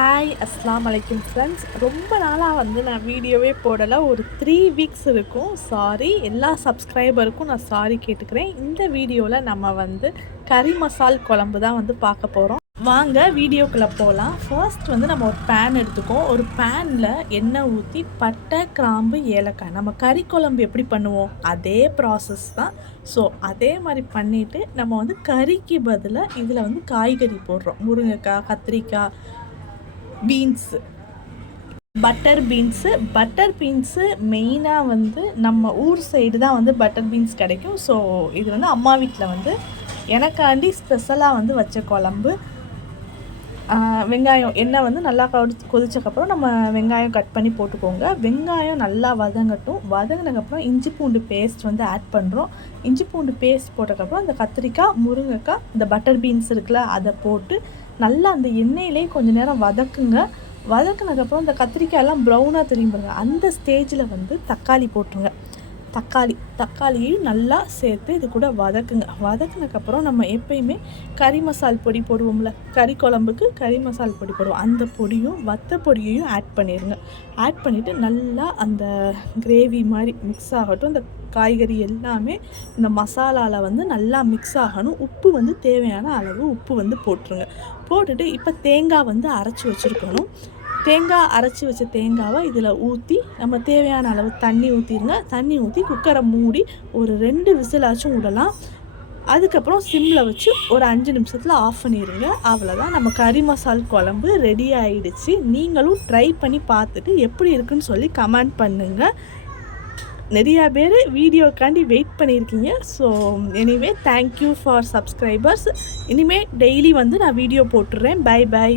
Hi அஸ்லாம் வலைக்கும் friends ரொம்ப நாளாக வந்து நான் வீடியோவே போடலை. ஒரு த்ரீ வீக்ஸ் இருக்கும். சாரி எல்லா சப்ஸ்கிரைபருக்கும் நான் சாரி கேட்டுக்கிறேன். இந்த வீடியோவில் நம்ம வந்து கறி மசால் குழம்பு தான் வந்து பார்க்க போகிறோம் வாங்க வீடியோக்குள்ளே போகலாம் ஃபர்ஸ்ட் வந்து நம்ம ஒரு பேன் எடுத்துக்கோம் ஒரு பேனில் எண்ணெய் ஊற்றி பட்டை கிராம்பு ஏலக்காய். நம்ம கறி குழம்பு எப்படி பண்ணுவோம்? அதே ப்ராசஸ் தான். ஸோ அதே மாதிரி பண்ணிவிட்டு நம்ம வந்து கறிக்கு பதிலாக இதில் வந்து காய்கறி போடுறோம். முருங்கைக்காய் கத்திரிக்காய் beans. Butter beans. Butter beans மெயினாக வந்து நம்ம ஊர் சைடு தான் வந்து பட்டர் பீன்ஸ் கிடைக்கும். ஸோ இது வந்து அம்மா வீட்டில் வந்து எனக்காண்டி ஸ்பெஷலாக வந்து வச்ச குழம்பு. வெங்காயம் எண்ணெய் வந்து நல்லா கொதி கொதிச்சக்கப்புறம் நம்ம வெங்காயம் கட் பண்ணி போட்டுக்கோங்க. வெங்காயம் நல்லா வதங்கட்டும். வதங்கினதுக்கப்புறம் இஞ்சி பூண்டு பேஸ்ட் வந்து ஆட் பண்ணுறோம் இஞ்சி பூண்டு பேஸ்ட் போட்டதுக்கப்புறம் அந்த கத்திரிக்காய் முருங்கைக்காய் இந்த பட்டர் பீன்ஸ் இருக்குல்ல அதை போட்டு நல்லா அந்த எண்ணெயிலே கொஞ்சம் நேரம் வதக்குங்க. வதக்குனதுக்கப்புறம் இந்த கத்திரிக்காயெல்லாம் ப்ரௌனாக தெரியும் பாருங்க. அந்த ஸ்டேஜில் வந்து தக்காளி போட்டுருங்க. தக்காளி தக்காளியையும் நல்லா சேர்த்து இது கூட வதக்குங்க. வதக்குனதுக்கப்புறம் நம்ம எப்பயுமே கறி மசால் பொடி போடுவோம்ல கறி குழம்புக்கு கறி மசால் பொடி போடுவோம். அந்த பொடியும் வத்த பொடியையும் ஆட் பண்ணிடுங்க ஆட் பண்ணிவிட்டு நல்லா அந்த கிரேவி மாதிரி மிக்ஸ் ஆகட்டும். அந்த காய்கறி எல்லாமே இந்த மசாலாவில் வந்து நல்லா மிக்ஸ் ஆகணும். உப்பு வந்து தேவையான அளவு உப்பு வந்து போட்டுருங்க. போட்டுட்டு இப்போ தேங்காய் வந்து அரைச்சி வச்சுருக்கணும். தேங்காய் அரைச்சி வச்ச தேங்காவை இதில் ஊற்றி நம்ம தேவையான அளவு தண்ணி ஊற்றிடுங்க தண்ணி ஊற்றி குக்கரை மூடி ஒரு ரெண்டு விசிலாச்சும் விடலாம். அதுக்கப்புறம் சிம்மில் வச்சு ஒரு அஞ்சு நிமிஷத்தில் ஆஃப் பண்ணிடுங்க அவ்வளோதான் நம்ம கறி மசால் குழம்பு ரெடி ஆகிடுச்சு நீங்களும் ட்ரை பண்ணி பார்த்துட்டு எப்படி இருக்குன்னு சொல்லி கமெண்ட் பண்ணுங்கள் நிறையா பேர் வீடியோக்காண்டி வெயிட் பண்ணியிருக்கீங்க so anyway thank you for subscribers இனிமேல் டெய்லி வந்து நான் வீடியோ போட்டுடுறேன் பை பை